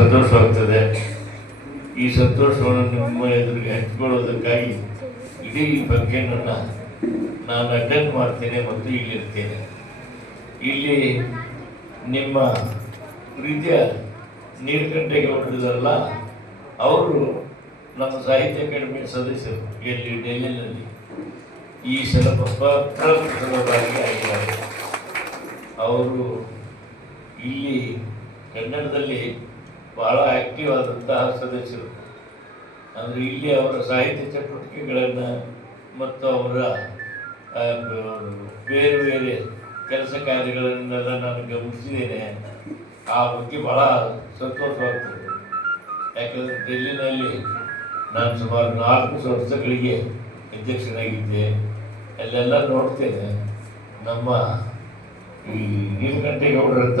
ಸಂತೋಷವಾಗ್ತದೆ. ಈ ಸಂತೋಷವನ್ನು ನಿಮ್ಮ ಎದುರಿಗೆ ಹಂಚಿಕೊಳ್ಳೋದಕ್ಕಾಗಿ ಇಡೀ ಫಂಕ್ಷನನ್ನು ನಾನು ಅಟೆಂಡ್ ಮಾಡ್ತೇನೆ ಮತ್ತು ಇಲ್ಲಿರ್ತೇನೆ. ಇಲ್ಲಿ ನಿಮ್ಮ ಪ್ರೀತಿಯ ನೀಲಕಂಠೇಗೌಡರಿದಾರಲ್ಲ ಅವರು ನಮ್ಮ ಸಾಹಿತ್ಯ ಅಕಾಡೆಮಿ ಸದಸ್ಯರು ಎಲ್ಲಿ ಡೆಲ್ಲಿನಲ್ಲಿ ಈ ಸಲ ಪ್ರಪ್ರಥಮವಾಗಿ ಆಗಿದ್ದಾರೆ. ಅವರು ಇಲ್ಲಿ ಕನ್ನಡದಲ್ಲಿ ಬಹಳ ಆಕ್ಟಿವ್ ಆದಂತಹ ಸದಸ್ಯರು. ಅಂದರೆ ಇಲ್ಲಿ ಅವರ ಸಾಹಿತ್ಯ ಚಟುವಟಿಕೆಗಳನ್ನು ಮತ್ತು ಅವರ ಬೇರೆ ಬೇರೆ ಕೆಲಸ ಕಾರ್ಯಗಳನ್ನೆಲ್ಲ ನಾನು ಗಮನಿಸಿದ್ದೇನೆ. ಆ ಬಗ್ಗೆ ಬಹಳ ಸಂತೋಷವಾಗ್ತದೆ. ಯಾಕಂದರೆ ಡೆಲ್ಲಿನಲ್ಲಿ ನಾನು ಸುಮಾರು ನಾಲ್ಕು ವರ್ಷಗಳಿಗೆ ಅಧ್ಯಕ್ಷನಾಗಿದ್ದೆ. ಅಲ್ಲೆಲ್ಲ ನೋಡ್ತೇನೆ ನಮ್ಮ ಈ ನೀಲಕಂಠೇಗೌಡರಂಥ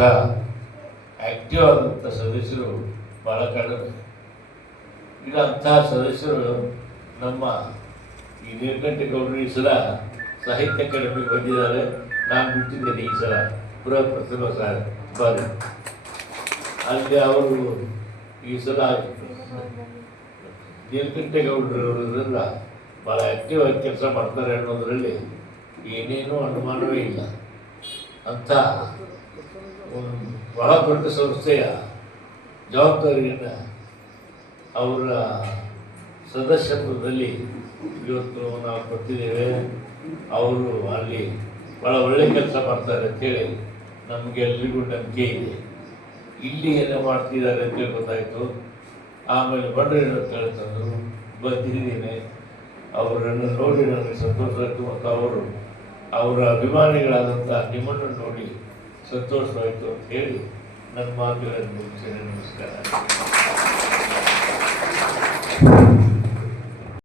ಆದಂಥ ಸದಸ್ಯರು ಭಾಳ ಕಡಿಮೆ. ಈಗ ಅಂತಹ ಸದಸ್ಯರು ನಮ್ಮ ಈ ನೀಲಕಂಠೇಗೌಡರು ಈ ಸಲ ಸಾಹಿತ್ಯ ಅಕಾಡೆಮಿಗೆ ಬಂದಿದ್ದಾರೆ. ನಾನು ಬಿಟ್ಟಿದ್ದೇನೆ ಈ ಸಲ. ಪುರ ಪ್ರಥಮ ಸಾರಿ ಬಾರಿ. ಅಲ್ಲಿ ಅವರು ಈ ಸಲ ನೀಲಕಂಠೇಗೌಡರವರಿಂದ ಭಾಳ ಆ್ಯಕ್ಟಿವ್ ಆಗಿ ಕೆಲಸ ಮಾಡ್ತಾರೆ ಅನ್ನೋದರಲ್ಲಿ ಏನೇನೂ ಅನುಮಾನವೇ ಇಲ್ಲ. ಅಂತ ದೊಡ್ಡ ಸಂಸ್ಥೆಯ ಜವಾಬ್ದಾರಿಯನ್ನು ಅವರ ಸದಸ್ಯತ್ವದಲ್ಲಿ ಇವತ್ತು ನಾವು ಕೊಟ್ಟಿದ್ದೇವೆ. ಅವರು ಅಲ್ಲಿ ಭಾಳ ಒಳ್ಳೆ ಕೆಲಸ ಮಾಡ್ತಾರೆ ಅಂತೇಳಿ ನಮಗೆ ಎಲ್ರಿಗೂ ನಂಬಿಕೆ ಇದೆ. ಇಲ್ಲಿ ಏನೇ ಮಾಡ್ತಿದ್ದಾರೆ ಅಂತೇಳಿ ಗೊತ್ತಾಯಿತು. ಆಮೇಲೆ ಬಂಡೇನು ಅಂತ ಹೇಳ್ತಂದರು ಬಂದಿದ್ದೀನಿ. ಅವರನ್ನು ನೋಡಿ ನನಗೆ ಸಂತೋಷ ಆಯಿತು ಮತ್ತು ಅವರು ಅವರ ಅಭಿಮಾನಿಗಳಾದಂಥ ನಿಮ್ಮನ್ನು ನೋಡಿ ಸಂತೋಷವಾಯಿತು ಅಂತ ಹೇಳಿ ನನ್ನ ಮಾತುಗಳನ್ನು ಮುಗಿಸ್ತೇನೆ ನಮಸ್ಕಾರ.